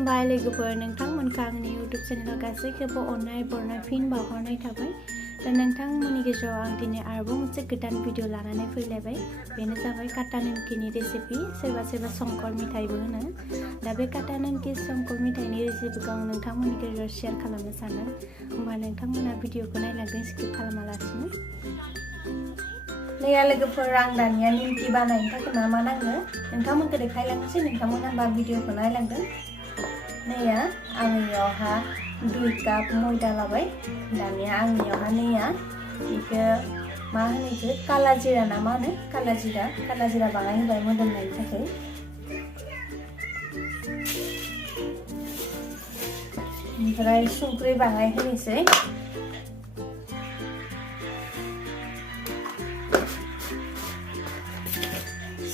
खुलुमबाय लोगोफोर नोंथांमोनखौ आंनि YouTube चेनेलाव गासैखौबो अननाय बरनाय फिन बावहरनाय थाबाय। दा नोंथांमोननि गेजेराव आं दिनै आरोबाव मोनसे गोदान भिडिअ लानानै फैलायबाय। बेनो जाबाय काटा निमकिनि रेसिपि, सोरबा सोरबा संकर मिठाइबो होनो। दा बे काटा निमकि संकर मिठाइनि रेसिपिखौ आं नोंथांमोननि गेजेराव शेयार खालामनो सानो। होमबा नोंथांमोना भिडिअखौ नायलांदों स्किप खालामालासिनो। नैया लोगोफोर आं दानिया निमकि बानायनो थाखाय मा नांगौ नोंथांमोनखौ देखायलांनोसै। नोंथांमोना होमबा भिडिअखौ नायलांदों। नैया आंनियावहा 2 काप मैदा लाबाय। दानिया आंनियावहा नैया बेखौ मा होनो बेखौ काला जिरा ना मा होनो काला जिरा बाङाय होबाय मोदोमनायनि थाखाय। ओमफ्राय संख्रि बाङाय होनोसै।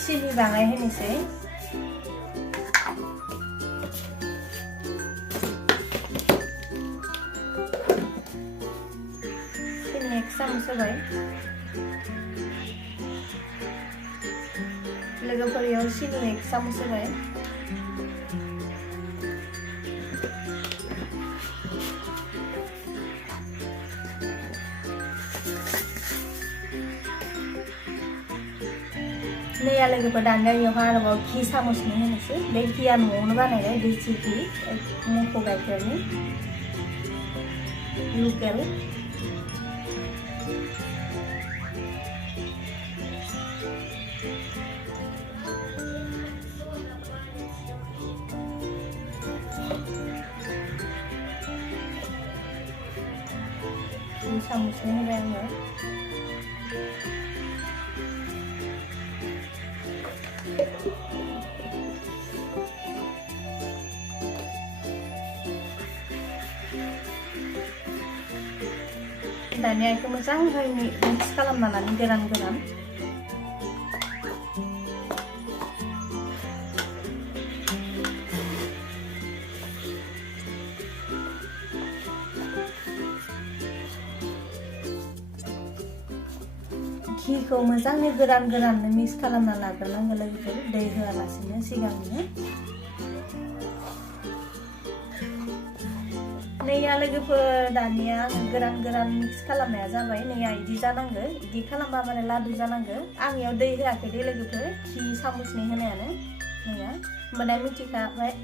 सिनि बाङाय होनोसै। सिनि 1 चामच होबाय। लोगोफोर इयाव सिनि 1 चामच होबाय। नैया लोगोफोर दानिया इयावहा आरोबाव घी चामचनि होनोसै। बे घीया न'आवनो बानायनाय देसि घी मोसौ गाइखेरनि लकेल। घी चामचनि होबाय आङो। दानिया बेखौ मोजाङै मिक्स खालामना लानो गोरान घीखौ मोजाङै गोरान मिक्स खालामना लाग्रोनांगौ लोगोफोर, दै होआलासिनो सिगांनो। नैया लोगोफोर दानिया गोरान मिक्स खालामनाया जाबाय। नैया इदि जानांगौ, इदि खालामबा माने लादु जानांगौ। आं इयाव दै होआखै दे लोगोफोर, घी चामचनि होनायानो नैया। होमबाना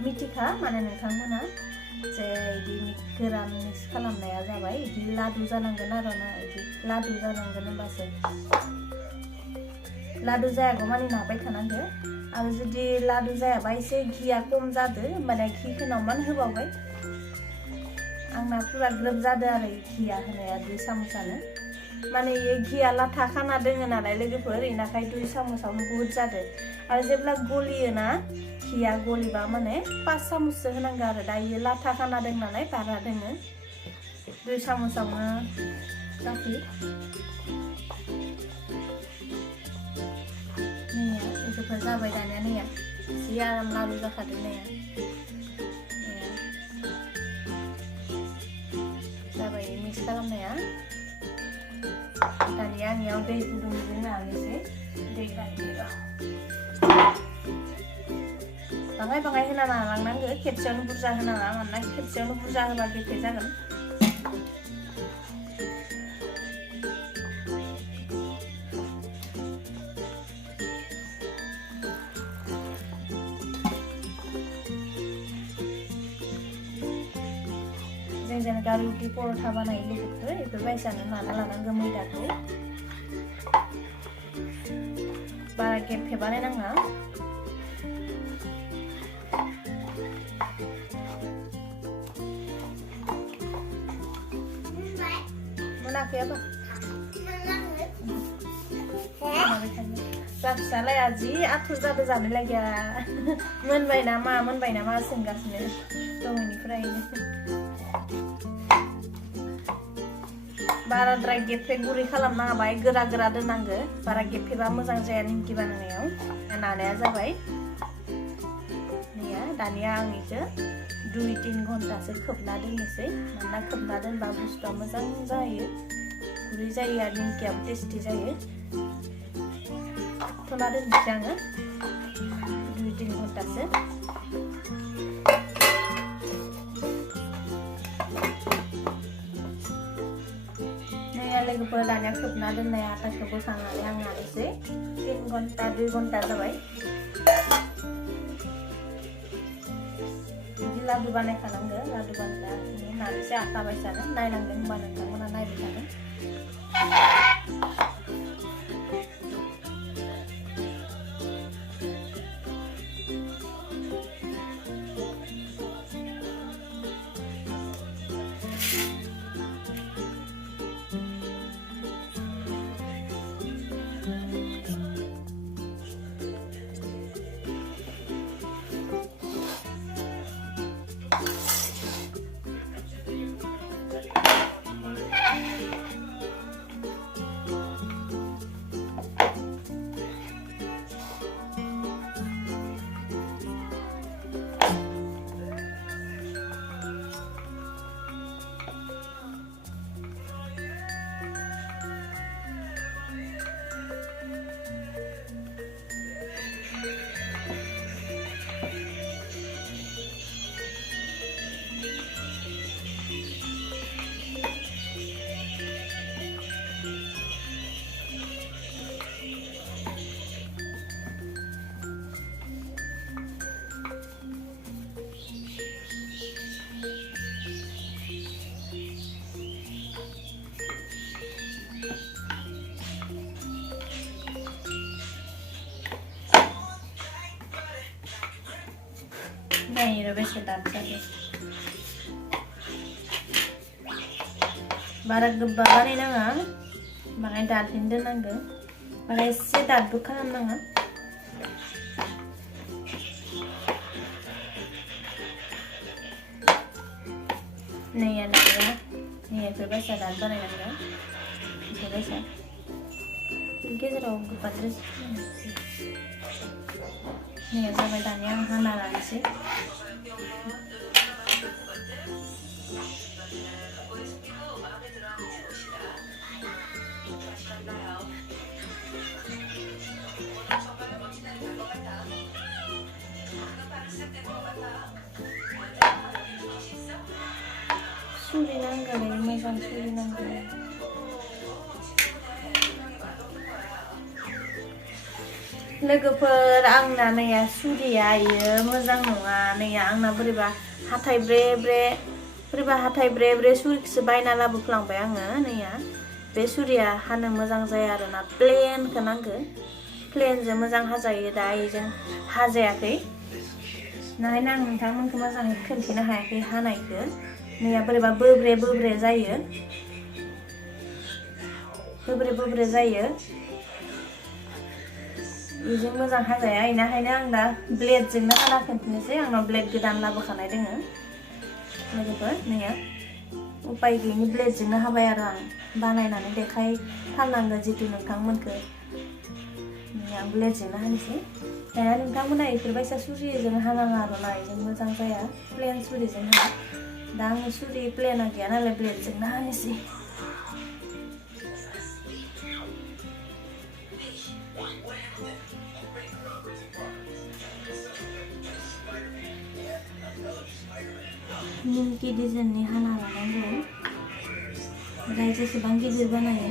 मिथिखा माने नोंथांमोना जे इदि गोरान मिक्स खालामनाया जाबाय। इदि लादु जानांगोन आरोना, इदि लादु जानांगोन होमबासो। लादु जायागौ मानि नाबाय थानांगौ। आरो जुदि लादु जायाबा एसे घीया खम जादो होमबाना घीखौ नावमान होबावबाय। आंना पुरा ग्रोब जादो आरो घीया होनाया 2 चामचानो। माने ये घीया लाथा खाना दोङो नालाय लोगोफोर, इनाखाय 2 चामचावनो बहुत जादो। आरो जेब्ला गलियोना घीया गलिबा माने 5 चामचसो होनांगौ आरो। दा इयो लाथा खाना दों नालाय बारा दोङो, 2 चामचावनो जाफि। नैया लोगोफोर जाबाय दानिया। नैया जि आराम लादु जाखादों नैया। जाबाय मिक्स खालामनाया। दानिया आंनियाव दै गुदुंजों नानोसै। दै लायदो बाङाय होना लानांगौ, खेबसेयावनो बुरजा होनाङा। मानोना खेबसेयावनो बुरजा होबा गेफे जागोन। जों जेनेबा रुटि पर'था बानायो लोगोफोर, बेफोरबायसानो नाना लानांगौ मैदाखौ। बारा गेफे बानायनाङा। मोनाखै आबा फिसालाया जि आथुर जादो जानो लागिया। मोनबाय नामा सोंगासिनो दङनिफ्रायनो। बाराद्राय गेफे गुरै खालामनाङा, बाय गोरा दोननांगो। बारा गेफेबा मोजां जाया निमकि बानायनायाव। नानाया जाबाय। नैया दानिया आं इखो 2-3 घन्टासो खोबना दोननोसै। मानोना खोबना दोनबा बुस्थुआ मोजां जायो, गुरै जायो आरो निमकियाबो टेस्टि जायो। खोबना दोननोसै आङो 2-3 घन्टासो। लोगोफोर दानिया खोबना दोननाय आटाखौ बोखांनानै आं नानोसै 3 घन्टा 2 घन्टा जाबाय बिदि लादु बानायखानांगो लादु बानायना नानोसै आटा बायसानो नायनांगोन होनबा नोंथांमोना नायबाय थागोन नायनो बेसे दाद जादों बारा गोबा बानायनाङा बाङाय दादैनो दोननांगो बारा एसे दादबो खालामनाङा नैया नाया बेफोरबायसा दाद बानायनांगो बेफोरबायसा गेजेराव गोबाद्राय नैया जाबाय दानिया आं हाना लानोसै सुरिनांगोन मोजां सुरिनांगोन लोगोफोर आंना नैया सुरिया इयो मोजां नङा नैया आंना बोरैबा हाथाय ब्रे ब्रे सुरिखौसो बायना लाबोफ्लांबाय आङो नैया बे सुरिया हानो मोजां जाया आरोना प्लेनखौ नांगो प्लेनजों मोजां हाजायो दा इजों हाजायाखै नायना आं नोंथांमोनखौ मोजाङै खोन्थिनो हायाखै हानायखौ नैया बोरैबा बोब्रे जायो बोब्रे जायो इजों मोजां हाजाया इनाखायनो आं दा ब्लेडजोंनो हाना खोन्थिनोसै आंनाव ब्लेड गोदान लाबोखानाय दोङो लोगोफोर नैया उपाय गैयिनि ब्लेडजोंनो हाबाय आरो आं बानायनानै देखायथारनांगौ जितु नोंथांमोनखौ आं ब्लेडजोंनो हानोसै दानिया नोंथांमोना इफोरबायसा सुरिजों हानाङा आरोना इजों मोजां जाया प्लेन सुरिजों हा दा आंनि सुरि प्लेना गैया नालाय ब्लेडजोंनो हानोसै निमकी डिजाइननि हाना लानांगौ ओमफ्राय जेसेबां गिदिर बानायो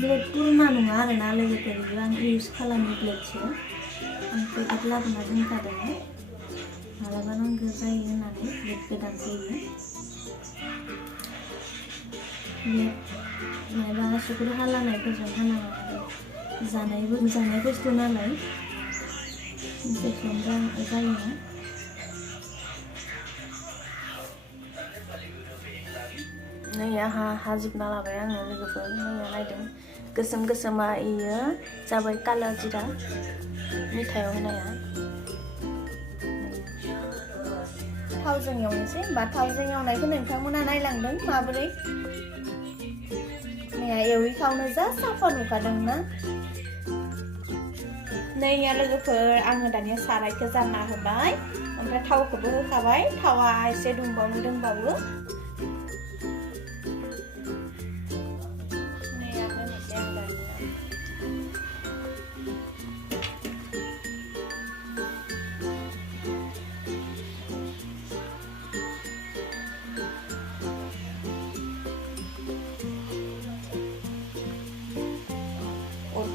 ब्लेड पुरुना नङा आरोना लोगोफोर आं इउज खालामो ब्लेडसो आं पेकेट लाबोना दोनखादोंमोन मालाबा नांगौ जायो होननानै ब्लेड गोदान जायो माबा सुकुर हालानायफोरजों हानाङा जानाय बुस्थु नालाय इनफेकसन जायोना नैया हाजोबना लाबाय आङो लोगोफोर नैया नायदों गोसोमा इयो जाबाय कालार जिरा मिथायाव होनाया थावजों एवनोसै बा थावजों एवनायखौ नोंथांमोना नायलांदों माबोरै नैया एवैखावनो जा साफा नुखादोंना नैया लोगोफोर आङो दानिया सारायखौ जानना होबाय ओमफ्राय थावखौबो होखाबाय थावा एसे दुंबावनो दोंबावो नैया होनोसै आं दानिया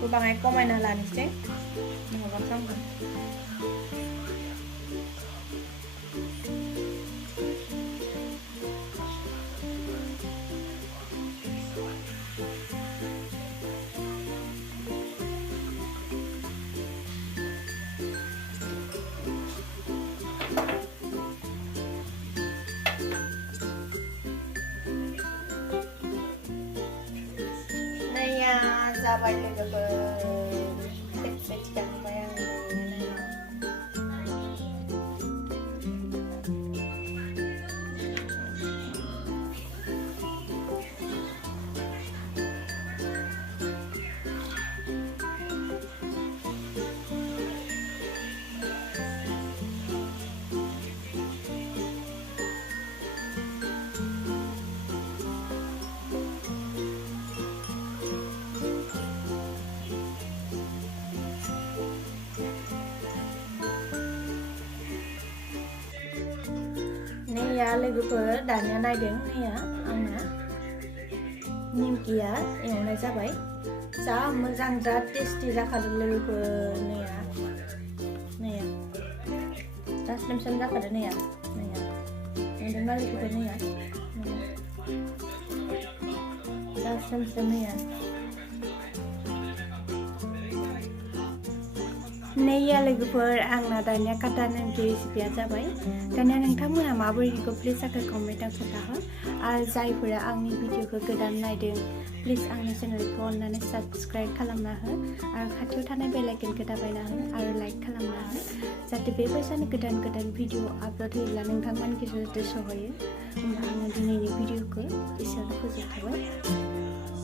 गेसखौ बाङाय खमायना लानोसै नङाबा खामगोन जाबाय लोगोफोर खेबसे थिखांबाय आङो नैया लोगोफोर दानिया नायदों नैया आंना निमकिया एवनाय जाबाय जा मोजां जा टेस्टि जाखादों लोगोफोर नैया जा स्लिम स्लिम जाखादों नैया नुदोंना लोगोफोर नैया जा स्लिम स्लिम नैया नैया लोगोफोर आंना दानिया काटा निमकि रेसिपिया जाबाय दानिया नोंथांमोना माबोरै बेखौ प्लिज आंखौ कमेन्टआव खोन्थाहर आरो जायफोरा आंनि भिडिअखौ गोदान नायदों प्लिज आंनि चेनेलखौ अननानै साबस्क्राइब खालामना हो आरो खाथियाव थानाय बेल आइकनखौ दाबायना हो आरो लाइक खालामना हो जाहाथे बेबायदिनो गोदान गोदान भिडिअ आपल'ड होयोब्ला नोंथांमोननि गेजेराव सहैयो होमबा आङो दिनैनि भिडिअखौ एसेयावनो फोजोबथ'बाय